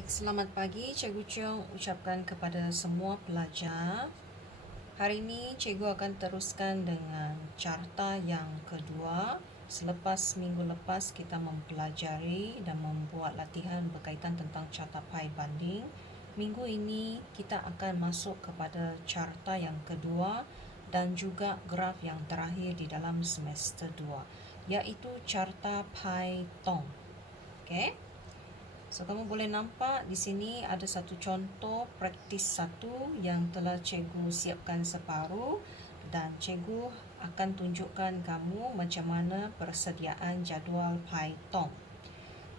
Baik, selamat pagi. Cikgu Cheong ucapkan kepada semua pelajar. Hari ini cikgu akan teruskan dengan carta yang kedua. Selepas minggu lepas kita mempelajari dan membuat latihan berkaitan tentang carta pai banding. Minggu ini kita akan masuk kepada carta yang kedua dan juga graf yang terakhir di dalam semester 2, iaitu carta pai tong. Okey? So, kamu boleh nampak di sini ada satu contoh praktis 1 yang telah cikgu siapkan separuh dan cikgu akan tunjukkan kamu macam mana persediaan jadual pai tong.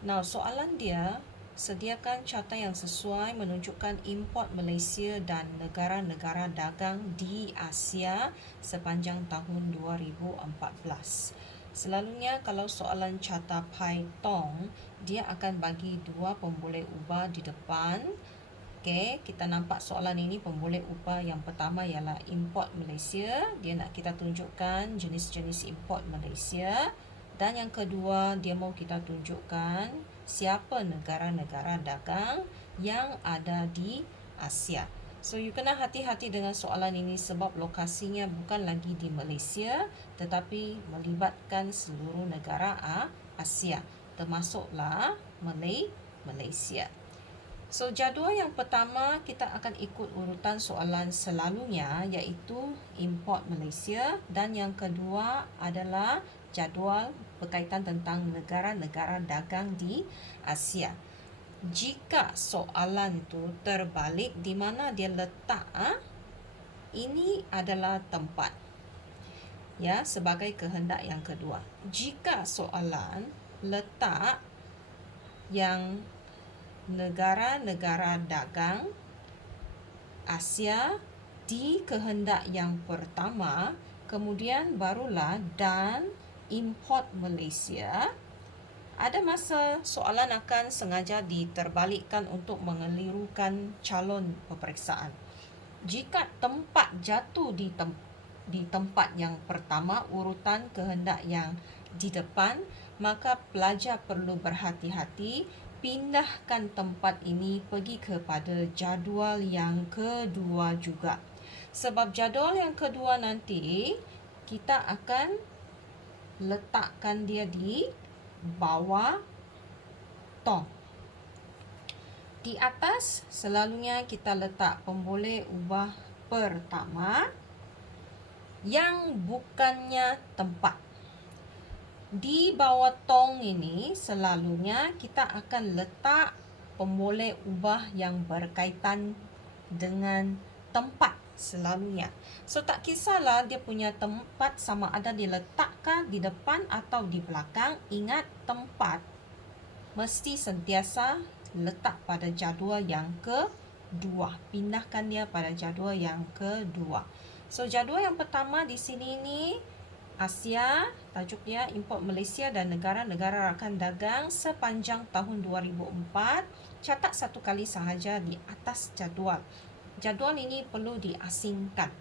Now, soalan dia, sediakan carta yang sesuai menunjukkan import Malaysia dan negara-negara dagang di Asia sepanjang tahun 2014. Selalunya kalau soalan carta pai tong, dia akan bagi dua pemboleh ubah di depan. Okey, kita nampak soalan ini pemboleh ubah yang pertama ialah import Malaysia. Dia nak kita tunjukkan jenis-jenis import Malaysia. Dan yang kedua, dia mahu kita tunjukkan siapa negara-negara dagang yang ada di Asia. So, you kena hati-hati dengan soalan ini sebab lokasinya bukan lagi di Malaysia tetapi melibatkan seluruh negara Asia, termasuklah Malaysia. So, jadual yang pertama kita akan ikut urutan soalan selalunya iaitu import Malaysia, dan yang kedua adalah jadual berkaitan tentang negara-negara dagang di Asia. Jika soalan tu terbalik, di mana dia letak ini adalah tempat, ya, sebagai kehendak yang kedua. Jika soalan letak yang negara-negara dagang Asia di kehendak yang pertama, kemudian barulah dan import Malaysia, ada masa soalan akan sengaja diterbalikkan untuk mengelirukan calon peperiksaan. Jika tempat jatuh di tempat yang pertama, urutan kehendak yang di depan, maka pelajar perlu berhati-hati, pindahkan tempat ini pergi kepada jadual yang kedua juga. Sebab jadual yang kedua nanti kita akan letakkan dia di bawah tong. Di atas selalunya kita letak pemboleh ubah pertama yang bukannya tempat. Di bawah tong ini selalunya kita akan letak pemboleh ubah yang berkaitan dengan tempat selalunya. So, tak kisahlah dia punya tempat sama ada diletakkan di depan atau di belakang. Ingat, tempat mesti sentiasa letak pada jadual yang kedua. Pindahkan dia pada jadual yang kedua. So, jadual yang pertama di sini ni Asia, tajuk dia import Malaysia dan negara-negara rakan dagang sepanjang tahun 2004. Catat satu kali sahaja di atas jadual. Jadual ini perlu diasingkan.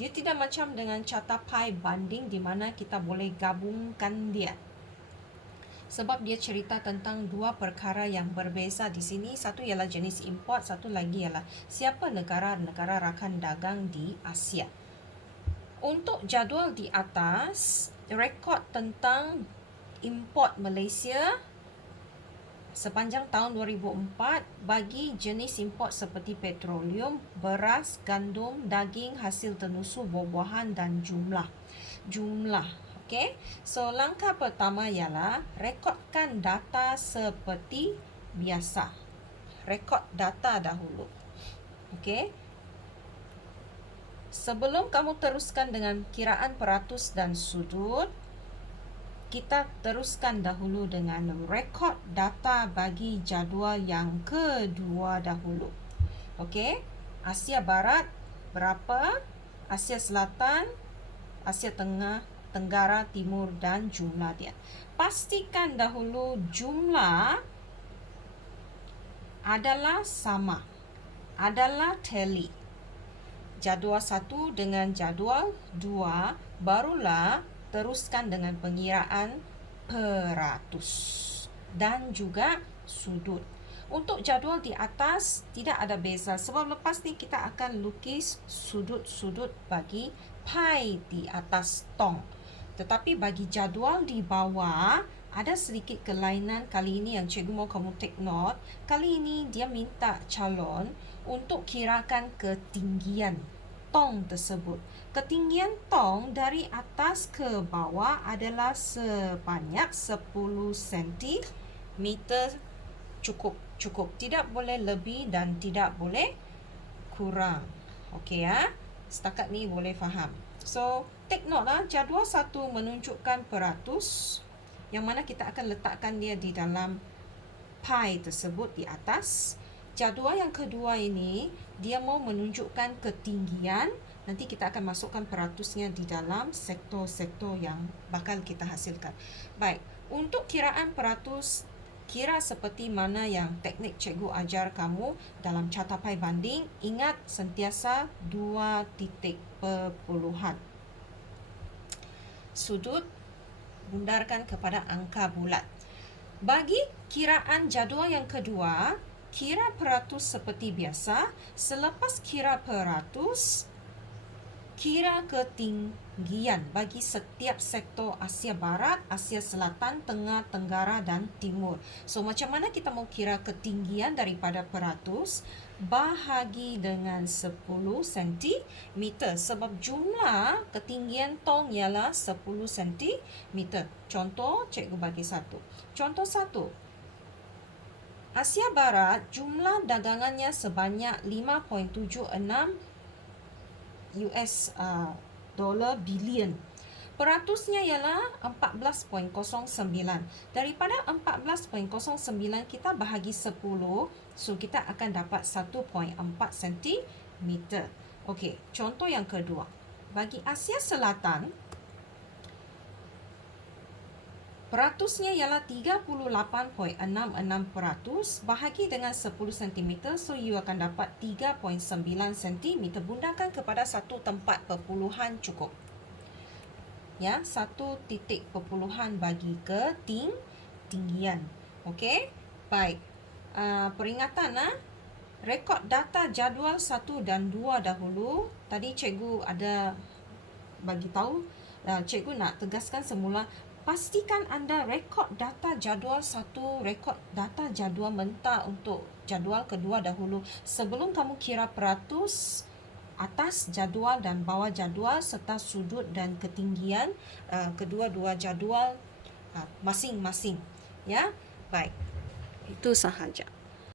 Dia tidak macam dengan carta pai banding di mana kita boleh gabungkan dia. Sebab dia cerita tentang dua perkara yang berbeza di sini. Satu ialah jenis import, satu lagi ialah siapa negara-negara rakan dagang di Asia. Untuk jadual di atas, rekod tentang import Malaysia sepanjang tahun 2004 bagi jenis import seperti petroleum, beras, gandum, daging, hasil tenusu, buah-buahan dan jumlah. Okey. So, langkah pertama ialah rekodkan data seperti biasa. Rekod data dahulu. Okey. Sebelum kamu teruskan dengan kiraan peratus dan sudut, kita teruskan dahulu dengan rekod data bagi jadual yang kedua dahulu. Okey, Asia Barat berapa? Asia Selatan, Asia Tengah, Tenggara, Timur dan jumlah dia. Pastikan dahulu jumlah adalah sama, adalah tally. Jadual 1 dengan jadual 2, barulah teruskan dengan pengiraan peratus dan juga sudut. Untuk jadual di atas tidak ada beza sebab lepas ni kita akan lukis sudut-sudut bagi pi di atas tong. Tetapi bagi jadual di bawah ada sedikit kelainan kali ini yang cikgu mau kamu take note. Kali ini dia minta calon untuk kirakan ketinggian tong tersebut. Ketinggian tong dari atas ke bawah adalah sebanyak 10 cm. Cukup. Tidak boleh lebih dan tidak boleh kurang. Okey ya. Setakat ni boleh faham. So, take note lah, jadual 1 menunjukkan peratus yang mana kita akan letakkan dia di dalam pi tersebut di atas. Jadual yang kedua ini dia mau menunjukkan ketinggian. Nanti kita akan masukkan peratusnya di dalam sektor-sektor yang bakal kita hasilkan. Baik, untuk kiraan peratus, kira seperti mana yang teknik cikgu ajar kamu dalam catapai banding. Ingat sentiasa 2 titik perpuluhan. Sudut bundarkan kepada angka bulat. Bagi kiraan jadual yang kedua, kira peratus seperti biasa. Selepas kira peratus, kira ketinggian bagi setiap sektor Asia Barat, Asia Selatan, Tengah, Tenggara dan Timur. So, macam mana kita mau kira ketinggian daripada peratus? Bahagi dengan 10 cm sebab jumlah ketinggian tong ialah 10 cm. Contoh, cikgu bagi satu. Contoh 1. Asia Barat jumlah dagangannya sebanyak 5.76 US dollar bilion. Peratusnya ialah 14.09. Daripada 14.09 kita bahagi 10, so kita akan dapat 1.4 cm. Okey, contoh yang kedua. Bagi Asia Selatan, peratusnya ialah 38.66% bahagi dengan 10 cm, so you akan dapat 3.9 cm. Bundarkan kepada satu tempat perpuluhan cukup. Ya, 1 titik perpuluhan bagi ketinggian. Okey? Baik. Peringatan rekod data jadual 1 dan 2 dahulu. Tadi cikgu ada bagi tahu, cikgu nak tegaskan semula. Pastikan anda rekod data jadual 1, rekod data jadual mentah untuk jadual kedua dahulu sebelum kamu kira peratus atas jadual dan bawah jadual serta sudut dan ketinggian kedua-dua jadual masing-masing. Ya, baik. Itu sahaja.